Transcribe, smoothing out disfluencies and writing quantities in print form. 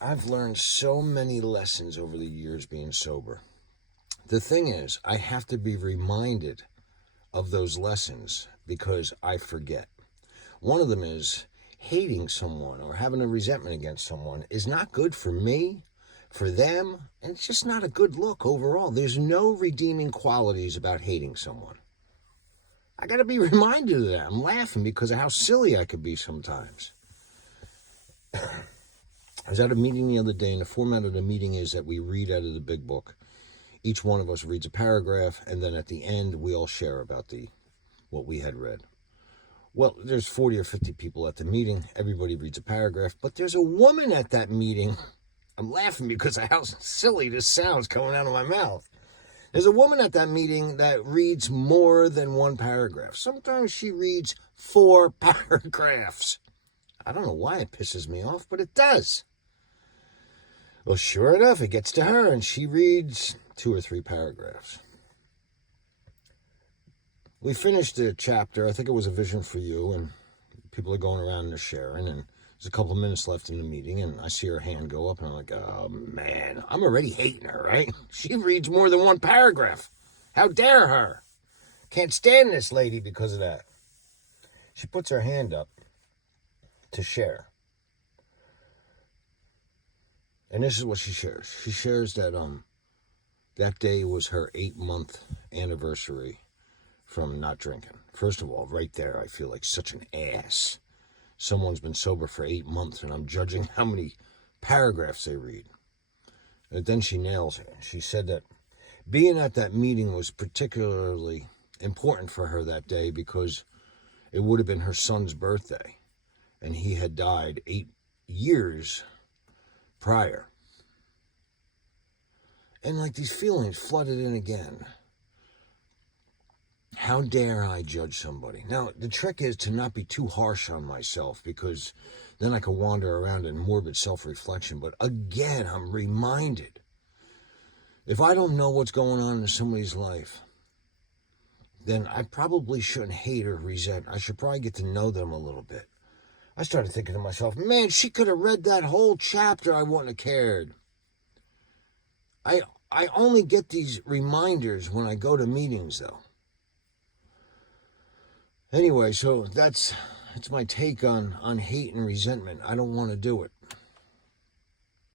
I've learned so many lessons over the years being sober. The thing is, I have to be reminded of those lessons because I forget. One of them is hating someone or having a resentment against someone is not good for me, for them, and it's just not a good look overall. There's no redeeming qualities about hating someone. I got to be reminded of that. I'm laughing because of how silly I could be sometimes. I was at a meeting the other day, and the format of the meeting is that we read out of the big book. Each one of us reads a paragraph, and then at the end, we all share about what we had read. Well, there's 40 or 50 people at the meeting. Everybody reads a paragraph, but there's a woman at that meeting. I'm laughing because of how silly this sounds coming out of my mouth. There's a woman at that meeting that reads more than one paragraph. Sometimes she reads 4 paragraphs. I don't know why it pisses me off, but it does. Well, sure enough, it gets to her, and she reads 2 or 3 paragraphs. We finished the chapter. I think it was A Vision for You, and people are going around and they're sharing, and there's a couple of minutes left in the meeting, and I see her hand go up, and I'm like, oh, man, I'm already hating her, right? She reads more than 1 paragraph. How dare her? Can't stand this lady because of that. She puts her hand up to share. And this is what she shares. She shares that that day was her 8-month anniversary from not drinking. First of all, right there, I feel like such an ass. Someone's been sober for 8 months, and I'm judging how many paragraphs they read. And then she nails it. She said that being at that meeting was particularly important for her that day because it would have been her son's birthday, and he had died 8 years prior. And like these feelings flooded in again. How dare I judge somebody? Now, the trick is to not be too harsh on myself because then I could wander around in morbid self-reflection. But again, I'm reminded, if I don't know what's going on in somebody's life, then I probably shouldn't hate or resent. I should probably get to know them a little bit. I started thinking to myself, man, she could have read that whole chapter. I wouldn't have cared. I only get these reminders when I go to meetings, though. Anyway, so that's my take on hate and resentment. I don't want to do it.